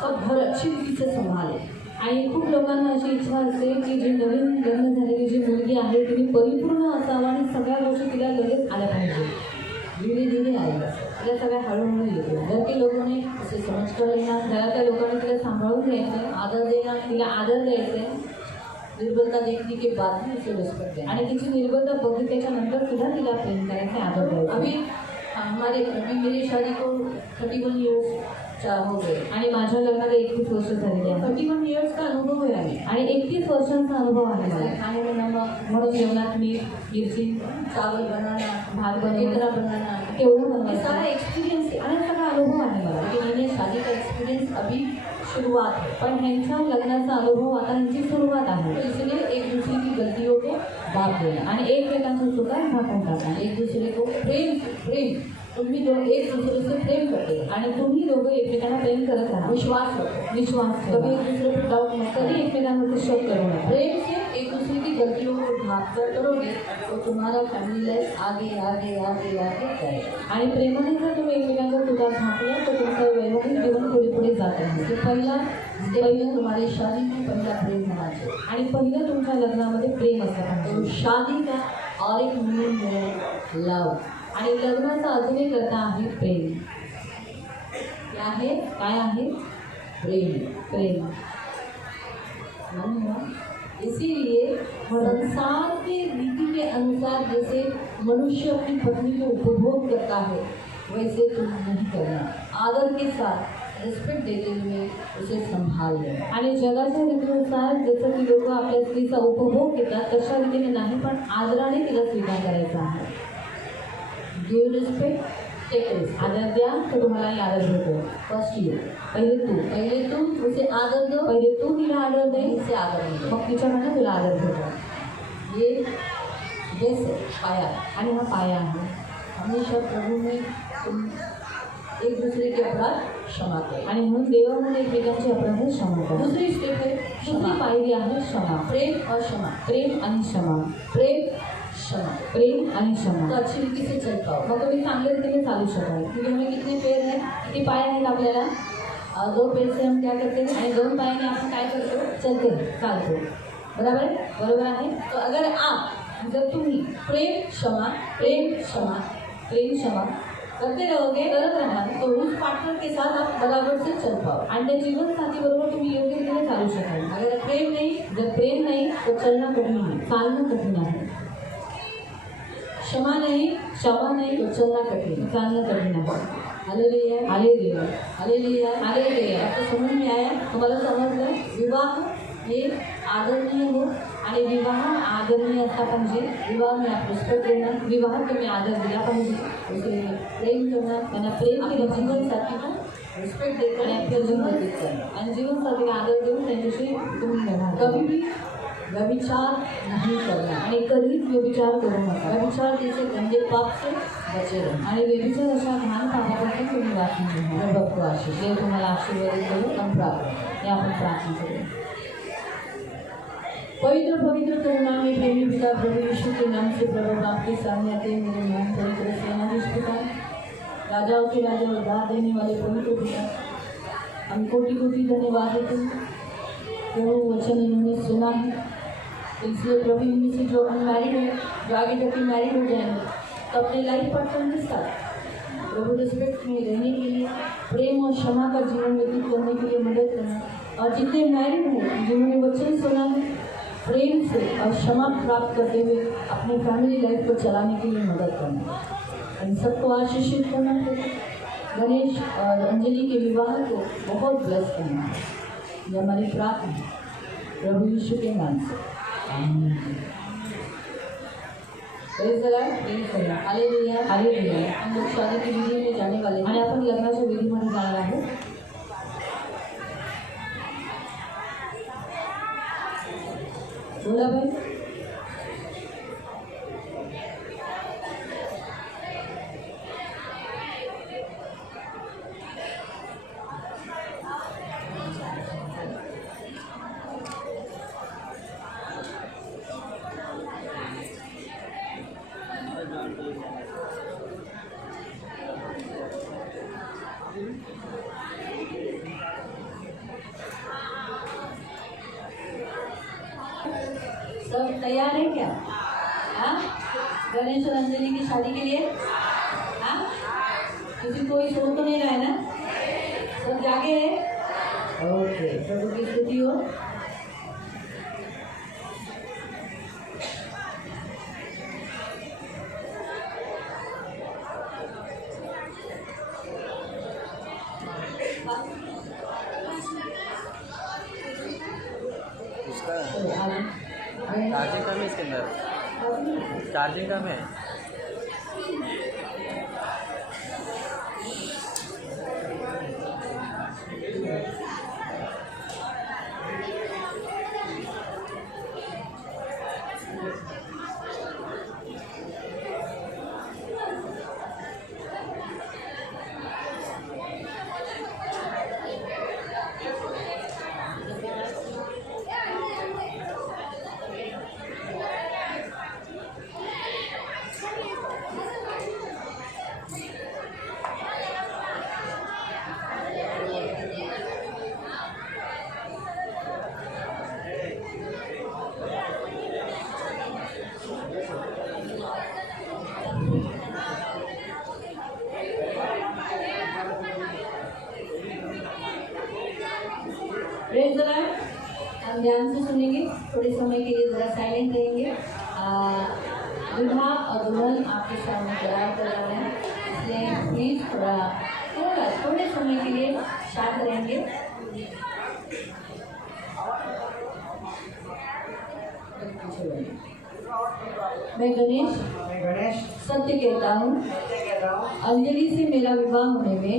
सब घर अच्छी रीति से संभाले। आणि खूप लोकांना अशी इच्छा असते की जी नवीन लग्न झालेली जी मुलगी आहे तिने परिपूर्ण असावं आणि सगळ्या गोष्टी तिला लगेच आल्या पाहिजे. धीरे धीरे आएगा, तिला सगळ्या हळूहळू येतो. घर के लोगों ने उसे समझ कर लेना, घरातल्या लोकांनी तिला सांभाळून घ्यायचं, आदर देना, तिला आदर द्यायचे निर्बलता देखने के बाद भी उसे रिस्पेक्ट देना। आणि तिची निर्बलता बघितल्याच्या नंतर सुद्धा तिला प्रेम करायचे, आदर द्यायचा. अभी मेरी शादी को 31 ईयर्स हो गए आणि माझ्या लग्नाला 31 वर्ष झालेली आहे. 31 ईयर्स का अनुभव है हमें। आणि 31 वर्षांचा अनुभव आहे मला. खाने में नमक, म्हणून जेवणात मीठ, मिरची, चावल बनाना, भात कितना बनवणं, बनाना, केवढं ये बनवायचं सारा एक्सपीरियंस है। आणि हा सगळा अनुभव आहे मला. लेकिन इन्हें शादी का एक्सपीरियंस अभी शुरुआत है, पण ह्यांच्या लग्नाचा अनुभव आता ह्यांची सुरुवात आहे. तो इसलिए एक दूसरे की गलतियों को ढांप देना, आणि एकमेकांच्या चुका झाकून टाका. एक दूसरे को प्रेम तुम्ही दोनों एक दूसरे से प्रेम करते हो, आणि तुम्ही दोघं एकमेकांना प्रेम करत राहा. विश्वास रखो, विश्वास कभी ठेवा. एक दूसरे पर डाउट मत कधी करो। एकमेकांवरती शक करू नका. प्रेम से एक दूसरे की गलतियों को ढांप कर करोगे तो तुम्हारा फैमिली लाइफ आगे आगे आगे आगे जाएगा। आणि प्रेमाने जर तुम्ही एकमेकांच्या चुका झाकल्या तर तुमचं वैवाहिक जीवन पुढे पुढे जात राहील. तो पहला तुम्हारी शादी में पहला प्रेम होना चाहिए। आणि पहिलं तुमच्या लग्नामध्ये प्रेम असलं तो पाहिजे. शादी का और एक मीनिंग है लव। आणि लग्नाचा अजून एक अर्थ आहे प्रेम. क्या है? काय आहे? प्रेम। प्रेम. इसीलिए संसार के रीति के अनुसार जैसे मनुष्य अपनी पत्नी को उपभोग करता है वैसे तुम नहीं करना। आदर के साथ रिस्पेक्ट देते हुए उसे संभाल लेना। आणि जगाच्या रीतीनुसार जसं की लोक आपल्या स्त्रीचा उपभोग घेतात तशा रीतीने नाही, पण आदराने तिला स्वीकार करायचा आहे. Give respect, take respect. आदर द्या तर तुम्हालाही आदर भेटो. फर्स्ट ये, पहिले तू उसे आदर दो, पहिले तू तिला आदर दे, उसे आदर दो। मग तिच्याकडनं तुला आदर भेटो. ये जैसे पाया, आणि हा पाया आहे. हमेशा प्रभु में तुम एक दूसरे के अपराध क्षमा करो। आणि म्हणून देवामध्ये एकमेकांचे अपराध क्षमा करा. दूसरी स्टेप है दुसरी क्षमा। पायरी आहे क्षमा. प्रेम और क्षमा, प्रेम आणि क्षमा. प्रेम क्षमा, प्रेम आणि तो क्षमा. अच्छी रीति से चल पाओ। मग तुम्ही चांगल्या रीतीने चालू शकाल. क्योंकि हमें कितने पैर हैं? किती पाय आहेत आपल्याला? और 2 पैर से हम क्या करते हैं? आणि 2 पायाने आपण काय करतो? चलतो, चालतो. बरोबर आहे? बरोबर आहे. तो अगर आप जर तुम्ही प्रेम क्षमा प्रेम क्षमा करते रहोगे करत राहाल तो उस पार्टनर के साथ आप बराबर से चल पाओ। आणि त्या जीवनसाथी बरोबर तुम्ही योग्य रीतीने चालू शकाल. अगर प्रेम नहीं जर प्रेम नाही तो चलना कठिन है। चालणं कठीण आहे. क्षमा नहीं क्षमा नाही तो चलना कठिन है। चालणं कठीण आहे. Hallelujah hallelujah hallelujah hallelujah. आपको समझ में आया? तुम्हाला समजलं? विवाह हे आदरणीय हो आणि विवाह आदरणीय असला पाहिजे. विवाह में आप रिस्पेक्ट देना, विवाहात तुम्ही आदर दिला पाहिजे. उसे प्रेम करना, त्यांना प्रेम अपने केलं जीवन पाहिजे साथी को रिस्पेक्ट देकर आणि आपके आपलं जीवन जीवन व्यतीत करना। आणि जीवनसाथीला आदर देऊन त्यांच्याशी तुम्ही राहा. कभी भी व्यभिचार नहीं करना, आणि कधीच व्यभिचार करू नका. व्यभिचार जैसे गंदे पाप से बचे रहना। आणि व्यभिचार अशा घाण पापापासून तुम्ही वाचून राहा. प्रभु को आशीष देव तुम्हाला आशीर्वाद करू. हम प्राप्त करें। हे आपण प्रार्थना करू. पवित्र पवित्र करुणामय प्रेमी पिता प्रभु यीशु के नाम से प्रभु आपके सामने आते हैं मेरे नाम पवित्र सेनाधीश पिता, राजाओं के राजा उद्धार देने वाले पवित्र पिता, हम कोटि कोटि धन्यवाद देते हैं। प्रभु वचन इन्होंने सुना है, इसलिए प्रभु इनमें से जो अनमैरिड है, जो आगे तक मैरिड हो जाएंगे तो अपने लाइफ पार्टनर के साथ प्रभु रिस्पेक्ट में रहने के लिए, प्रेम और क्षमा का जीवन व्यतीत करने के लिए मदद करना। और जितने मैरिड हैं जिन्होंने वचन सुना है, प्रेम से और क्षमा प्राप्त करते हुए अपने फैमिली लाइफ को चलाने के लिए मदद करना। इन सबको आशीषित करना है। गणेश और अंजलि के विवाह को बहुत ब्लेस करना है। ये हमारी प्रार्थना है प्रभु यीशु के नाम से, amen. Praise the Lord, praise the Lord, hallelujah hallelujah. हम लोग शादी की विधि में जाने वाले हैं आणि आपण लग्नाच्या विधीमध्ये जाणार आहोत. बोला भाई। सब तैयार है क्या? हाँ, गणेश और अंजलि की शादी के लिए? हाँ, किसी कोई सो तो नहीं रहा है ना? सब जागे है? ओके, प्रभु की स्तुति हो। उसका तो आगे चार्जिंग कम है इसके अंदर, चार्जिंग कम है। Praise the Lord. हम ध्यान से सुनेंगे, थोड़े समय के लिए ज़रा साइलेंट रहेंगे। दूल्हा और दुल्हन आपके सामने तैयार कर रहे हैं, इसलिए प्लीज़ थोड़े समय के लिए शांत रहेंगे। मैं गणेश सत्य कहता हूँ, अंजलि से मेरा विवाह होने में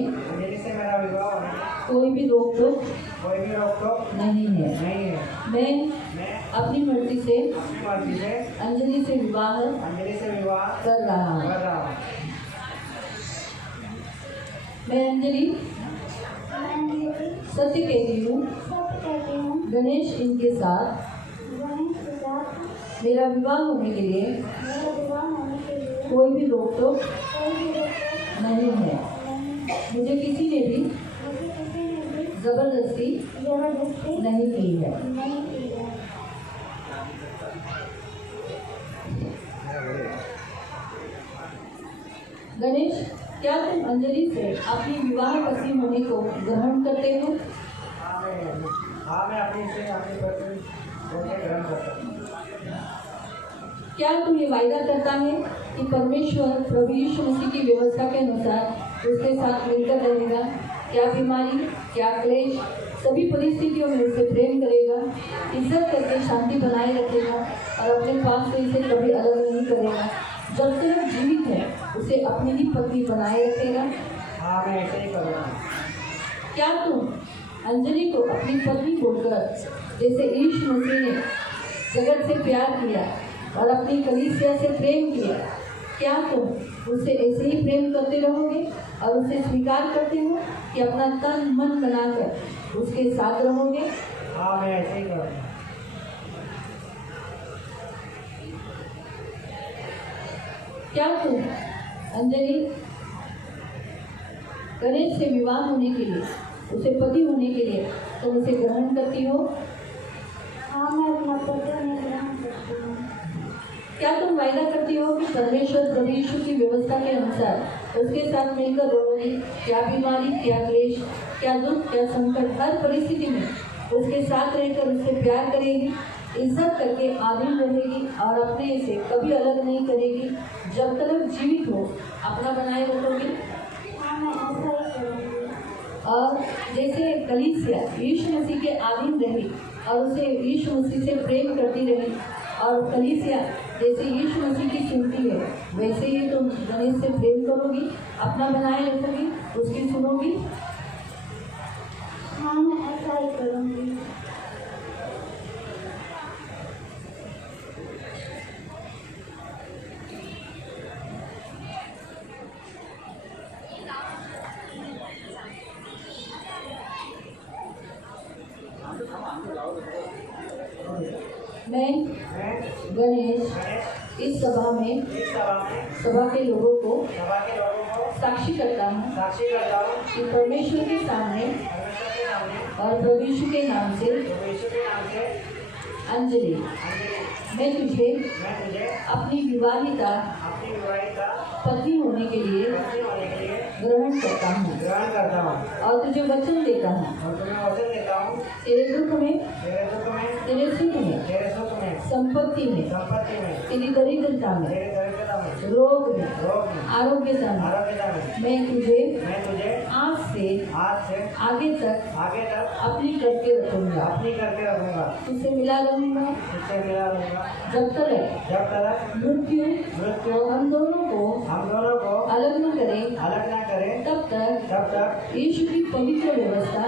कोई भी रोक टोक नहीं है। मैं अपनी मर्जी से अंजलि से विवाह कर रहा हूँ। मैं अंजलि सत्य कहती हूँ, गणेश इनके साथ मेरा विवाह होने के लिए कोई भी रोक टोक नहीं है। मुझे किसी ने भी जबरदस्ती नहीं की है। गणेश, क्या तुम अंजलि से अपनी विवाह पत्नी होने को ग्रहण करते हो? हाँ, मैं अपनी पत्नी होने ग्रहण करता हूँ। क्या तू ये वायदा करता है कि परमेश्वर प्रभु यीशु मसीह की व्यवस्था के अनुसार उसके साथ मिलकर रहेगा? क्या बीमारी, क्या क्लेश, सभी परिस्थितियों में उसे प्रेम करेगा, इज्जत करके शांति बनाए रखेगा और अपने पास से इसे कभी अलग नहीं करेगा? जब तक जीवित है उसे अपनी ही पत्नी बनाए रखेगा? हाँ, मैं ऐसे ही करूँगा। क्या तुम अंजलि को अपनी पत्नी बोलकर जैसे यीशु मसीह ने जगत से प्यार किया और अपनी कलीसिया से प्रेम किया, क्या तुम उसे ऐसे ही प्रेम करते रहोगे और उसे स्वीकार करते हो कि अपना तन मन बनाकर उसके साथ रहोगे? हाँ, मैं ऐसे ही करूँगा। क्या तुम अंजलि गणेश से विवाह होने के लिए, उसे पति होने के लिए तुम उसे ग्रहण करती हो? हाँ, मैं अपना पति होने ग्रहण करती हूँ। क्या तुम वायदा करती हो कि परमेश्वर प्रभु यीशु की व्यवस्था के अनुसार उसके साथ मिलकर रहोगी? क्या बीमारी, क्या क्लेश, क्या दुख, क्या संकट, हर परिस्थिति में उसके साथ रहकर उससे प्यार करेगी, इज्जत करके आधीन रहेगी और अपने से कभी अलग नहीं करेगी, जब तक जीवित हो अपना बनाए रखोगी? हाँ, मैं ऐसा ही करूँगी। और जैसे कलीसिया यीशु मसीह के अधीन रही और उसे यीशु मसीह से प्रेम करती रही और कलीसिया जैसे यीशु मसीह की सुनती है, वैसे ही तुम गणेश से प्रेम करोगी, अपना बनाए रखोगी, उसकी सुनोगी? हाँ, मैं ऐसा ही करूँगी। मैं गणेश इस सभा में सभा के लोगों को साक्षी करता हूँ कि परमेश्वर के सामने और प्रभु यीशु के नाम से अंजलि, मैं तुझे अपनी विवाहिता पत्नी होने के लिए ग्रहण करता हूँ और तुझे वचन देता हूँ, तेरे दुख में, तेरे सुख में, संपत्ति में, तेरी दरिद्रता में, रोग में, आरोग्यता में, मैं तुझे आज से आगे तक अपनी करके रखूंगा, तुझसे मिला रहूंगा जब तक मृत्यु हम दोनों को अलग न करे, तब तक यीशु की पवित्र व्यवस्था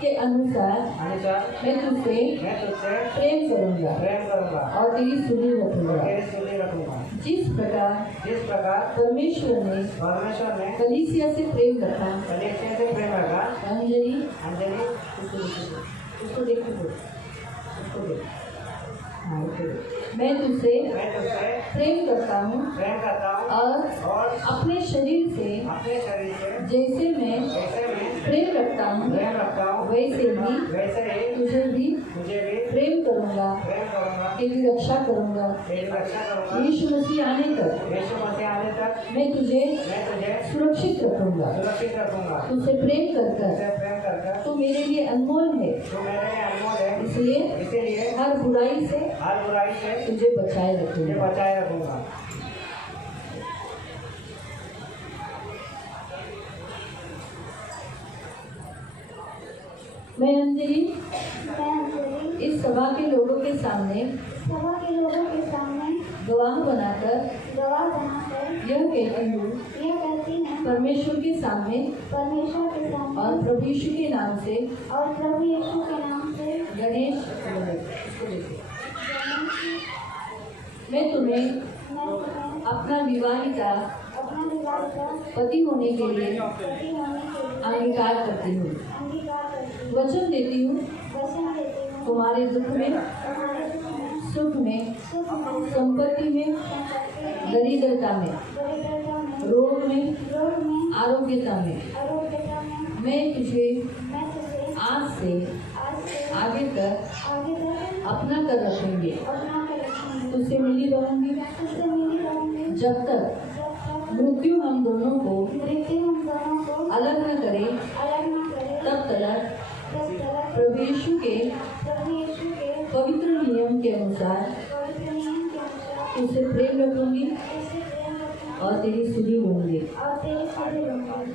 के अनुसार मैं तुझसे प्रेम करूंगा और तेरी सुनी रखूंगा। जिस प्रकार परमेश्वर ने कलीसिया से प्रेम रखा, अंजलि उसको देखो, मैं तुझसे प्रेम करता हूँ और अपने शरीर से जैसे मैं प्रेम रखता हूँ, वैसे ही तुझे भी प्रेम करूँगा, तेरी रक्षा करूँगा। यीशु मसीह आने तक मैं तुझे सुरक्षित रखूँगा। तुझसे प्रेम कर तू मेरे लिए अनमोल है, इसलिए हर बुराई से तुझे बचाए रखूँगा। मैं अंजलि इस सभा के लोगों के सामने गवाह बनाकर यह कहती हूँ परमेश्वर के सामने और प्रभु यीशु के नाम से गणेश, मैं तुम्हें अपना विवाहिता पति होने के लिए अंगीकार करती हूँ, वचन देती हूँ, तुम्हारे दुख में, सुख में, संपत्ति में, दरिद्रता में, रोग में, आरोग्यता में, मैं तुझे आज से आगे तक अपना कर रखूंगी, तुझसे मिली रहूंगी जब तक मृत्यु हम दोनों को मृत्यु हम दोनों को अलग न करे, अलग न करे, तब तक तब तक प्रभु यीशु के प्रभु यीशु के पवित्र नियम के अनुसार पवित्र नियम के अनुसार तुझसे प्रेम रखूंगी तुझसे प्रेम रखूंगी और तेरी सुधि होंगी। और तेरे सुधि रहूंगी।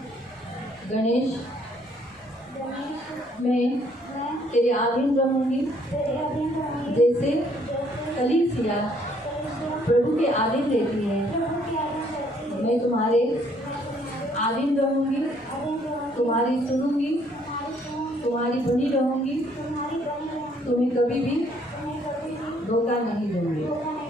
गणेश, गणेश, मैं मैं तेरे अधीन रहूंगी, तेरे अधीन रहूंगी, जैसे जैसे कलीसिया कलीसिया प्रभु के अधीन रहती है। प्रभु के अधीन रहती है। मैं तुम्हारे मैं तुम्हारे अधीन रहूंगी, अधीन रहूंगी, तुम्हारी सुनूंगी, तुम्हारी सुनूंगी, तुम्हारी बनी रहूंगी, तुम्हारी बनी रहूंगी, तुम्हें कभी भी तुम्हें कभी भी धोखा नहीं दूंगी। धोखा नहीं दूंगी।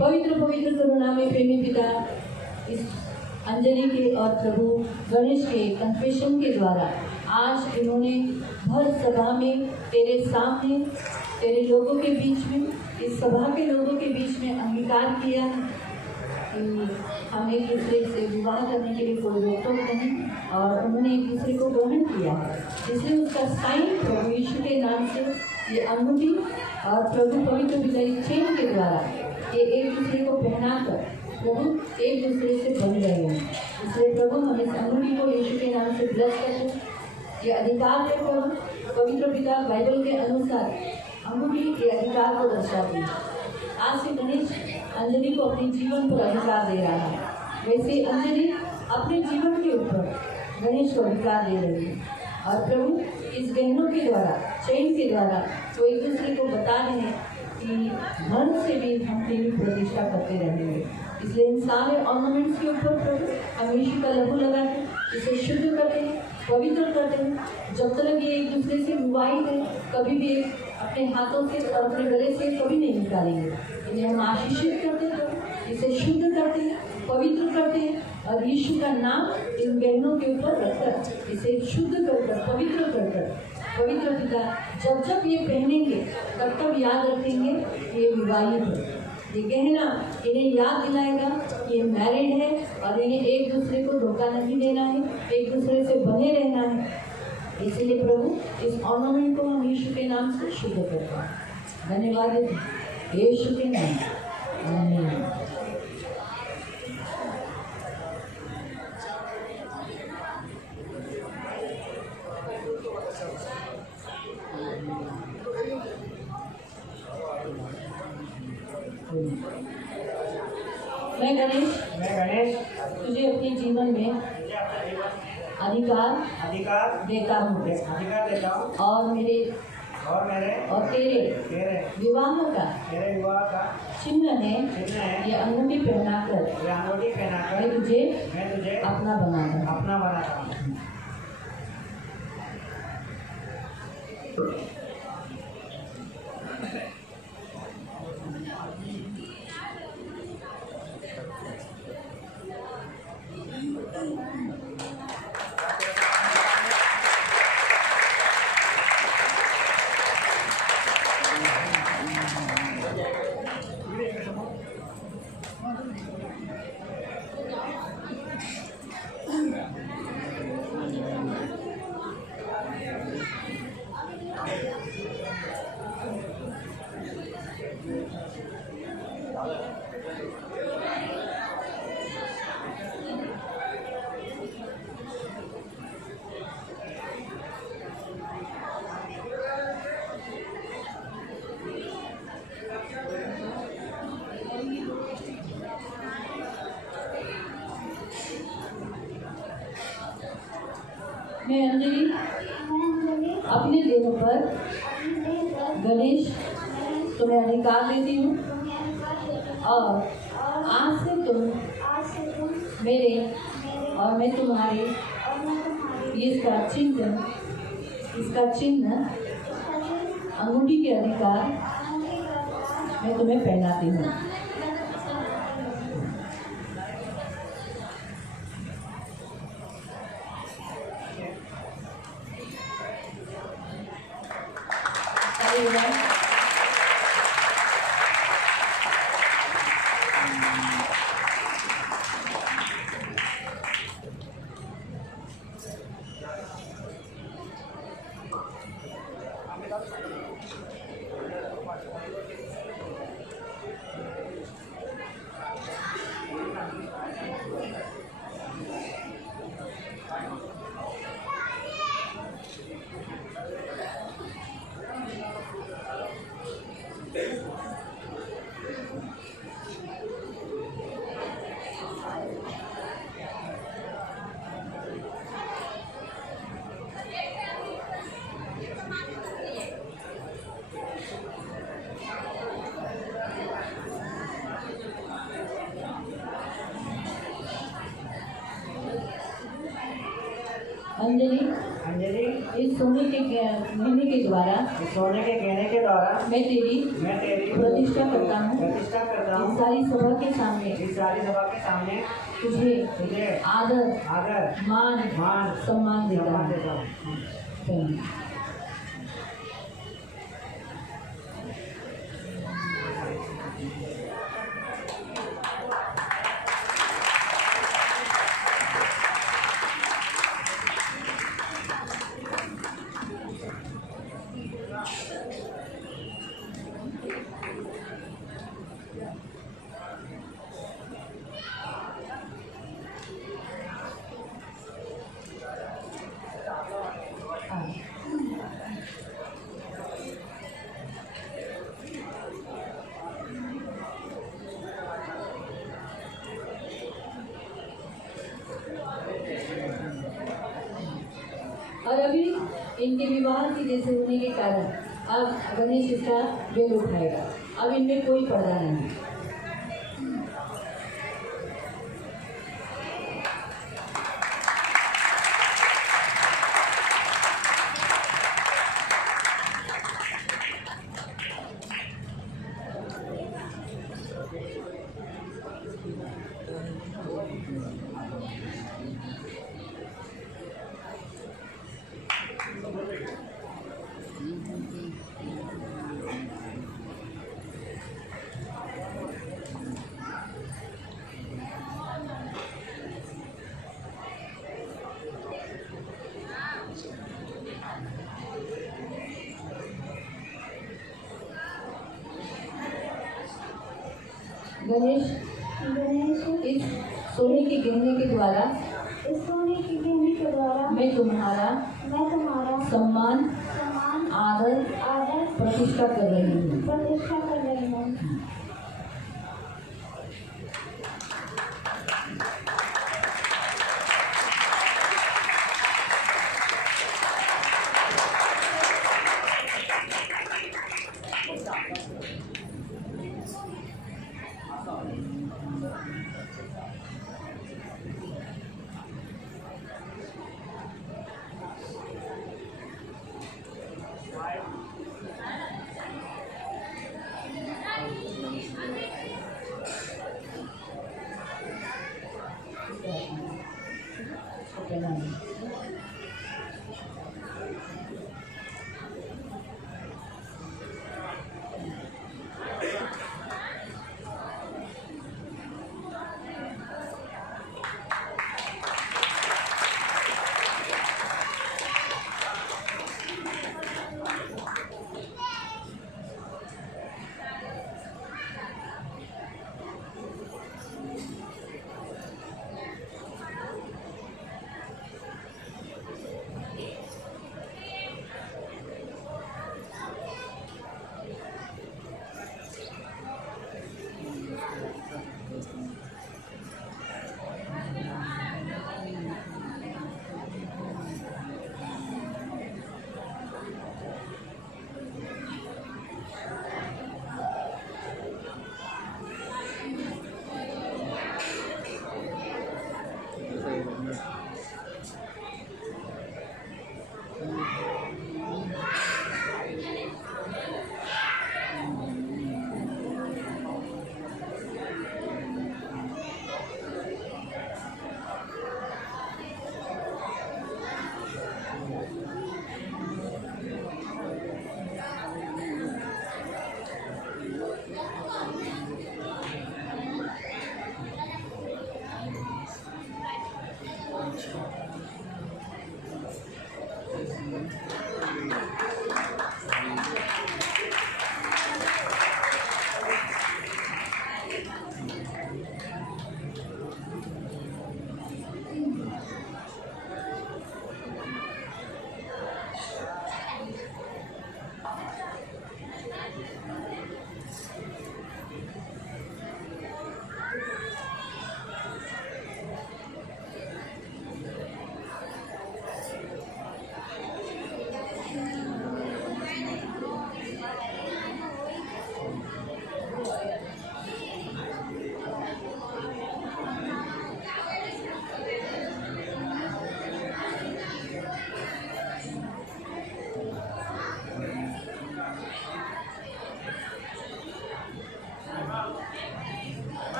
पवित्र पवित्र करुणा में प्रेमी पिता, इस अंजलि के और प्रभु गणेश के कन्फेशन के द्वारा आज इन्होंने भर सभा में तेरे सामने, तेरे लोगों के बीच में, इस सभा के लोगों के बीच में अंगीकार किया कि हम एक दूसरे से विवाह करने के लिए कोई रोकटोक नहीं, और उन्होंने एक दूसरे को ग्रहण किया है। इसलिए उसका साइन प्रभु यीशु के नाम से ये अंगूठी और प्रभु पवित्र विदाई चेन के द्वारा ये एक दूसरे को पहनाकर प्रभु एक दूसरे से बन रहे हैं। इसलिए प्रभु हम इस अंगूठी को यीशु के नाम से ब्लेस करते हैं। ये अधिकार है प्रभु, पवित्र पिता बाइबल के अनुसार अंगूठी ये अधिकार को दर्शाती है। आज से गणेश अंजलि को अपने जीवन पर अधिकार दे रहा है, वैसे अंजलि अपने जीवन के ऊपर गणेश को अधिकार दे रही है। और प्रभु इस गहनों के द्वारा, चैन के द्वारा वो एक दूसरे को बता रहे हैं कि धन से भी हम तेरी प्रतिष्ठा करते रहेंगे। इसलिए इन सारे ऑर्नामेंट्स के ऊपर प्रभु हम यीशु का लहू लगाते, इसे शुद्ध करते हैं, पवित्र करते हैं। जब तक ये एक दूसरे से विवाहित है, कभी भी अपने हाथों से और अपने गले से कभी नहीं निकालेंगे। इन्हें हम आशीषित करते हैं, इसे शुद्ध करते हैं, पवित्र करते हैं, और यीशु का नाम इन बहनों के ऊपर रखकर इसे शुद्ध कर पवित्र कर पवित्र पिता जब जब ये पहनेंगे तब तब याद रखेंगे ये विवाहित है। ये गहना इन्हें याद दिलाएगा कि ये मैरिड है और इन्हें एक दूसरे को धोखा नहीं देना है, एक दूसरे से बने रहना है। इसलिए प्रभु इस ऑर्नामेंट को हम यीशु के नाम से शुद्ध करते हैं। धन्यवाद यीशु के नाम, आमीन। मैं गणेश तुझे अपने जीवन में अधिकार देता हूँ और मेरे और तेरे विवाह का चिन्ह है ये अंगूठी पहनाकर मैं तुझे अपना बनाता हूँ। मैं अंजलि अपने देह पर गणेश तुम्हें अधिकार देती हूँ और आज से तुम मेरे और मैं तुम्हारे इसका चिन्ह अंगूठी के अधिकार मैं तुम्हें पहनाती हूँ। अंजलि अंजलि इस सोने के गहने के द्वारा इस सोने के गहने के द्वारा मैं तेरी प्रतिष्ठा करता हूँ प्रतिष्ठा करता हूँ इस सारी सभा के सामने इस सारी सभा के सामने तुझे आदर मान सम्मान देता हूँ। और अभी इनके विवाह की जैसे होने के कारण अब गणेश इसका वेल उठाएगा। अब इनमें कोई पर्दा नहीं। गणेश इस सोने के गहने के द्वारा मैं तुम्हारा सम्मान आदर प्रतिष्ठा कर रही हूँ।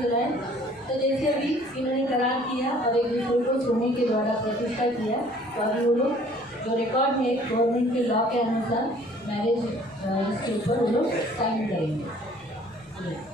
स्विट्जरलैंड। तो जैसे अभी इन्होंने करार किया और एक दूसरे को सोने के द्वारा प्रतिष्ठा किया, तो अभी वो लोग जो रिकॉर्ड है गवर्नमेंट के लॉ के अनुसार मैरिज इसके ऊपर वो लोग साइन करेंगे।